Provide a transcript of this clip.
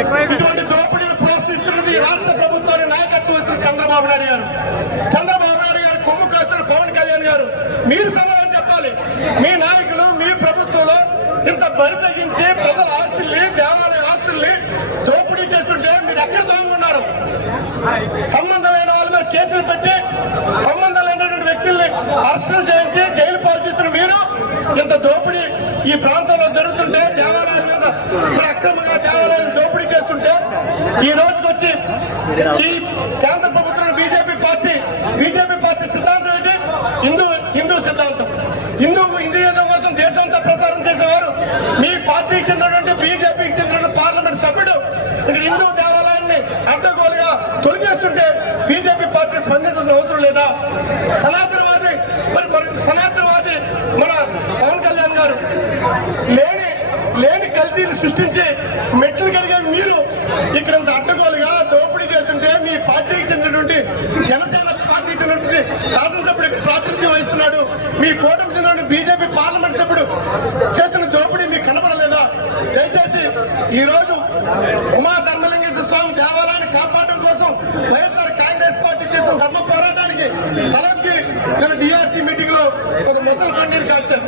ఇటువంటి దోపిడీని ప్రోత్సహిస్తున్నది రాష్ట్ర ప్రభుత్వాన్ని నాయకత్వం వచ్చిన చంద్రబాబు నాయుడు గారు. చంద్రబాబు నాయుడు గారు కొమ్ము కాస్తున్న పవన్ కళ్యాణ్ గారు మీరు సమాధానం చెప్పాలి. మీ నాయకులు మీ ప్రభుత్వంలో ఇంత బరి తగ్గించి ప్రజల ఆస్తుల్ని దేవాలయ ఆస్తుల్ని దోపిడీ చేస్తుంటే మీరు ఎక్కడ దొంగన్నారు? సంబంధం లేని వాళ్ళ మీద కేసులు పెట్టి సంబంధం లేనటువంటి వ్యక్తుల్ని అరెస్టులు చేయించి జైలు పాలు చేస్తున్న మీరు ఇంత దోపిడీ ఈ ప్రాంతంలో జరుగుతుంటే దేవాలయాల మీద అక్రమంగా దేవాలయాన్ని దోపిడీ చేస్తుంటే ఈ రోజుకి వచ్చి ఈ కేంద్ర ప్రభుత్వం బీజేపీ పార్టీ సిద్ధాంతం ఏంటి? హిందూ సిద్ధాంతం. హిందూయిజం కోసం దేశంతో ప్రచారం చేసేవారు మీ పార్టీకి చెందినటువంటి బీజేపీకి చెందిన పార్లమెంట్ సభ్యుడు ఇక్కడ హిందూ దేవాలయాన్ని అడ్డగోలుగా తొలగేస్తుంటే బీజేపీ పార్టీ స్పందించిన అవసరం లేదా? సనాతనవాది మన పవన్ కళ్యాణ్ గారు లేని కల్తీని సృష్టించి మెట్లు కలిగే మీరు ఇక్కడ అడ్డగోలుగా దోపిడీ చేస్తుంటే మీ పార్టీకి చెందినటువంటి జనసేన పార్టీకి చెందినటువంటి శాసనసభ్యుడికి ప్రాతినిధ్యం వహిస్తున్నాడు. మీ కూటమికి చెందిన బీజేపీ పార్లమెంట్ సభ్యుడు చేతున్న దోపిడీ మీకు కనబడలేదా? దయచేసి ఈ రోజు ఉమా ధర్మలింగేశ్వర స్వామి దేవాలయాన్ని కాపాడడం కోసం వైఎస్ఆర్ కాంగ్రెస్ పార్టీ చేసిన ధర్మ పోరాటానికి తలకి డిఆర్సీ మీటింగ్ లో ఒక ముసలి కన్నీరు కాల్చారు.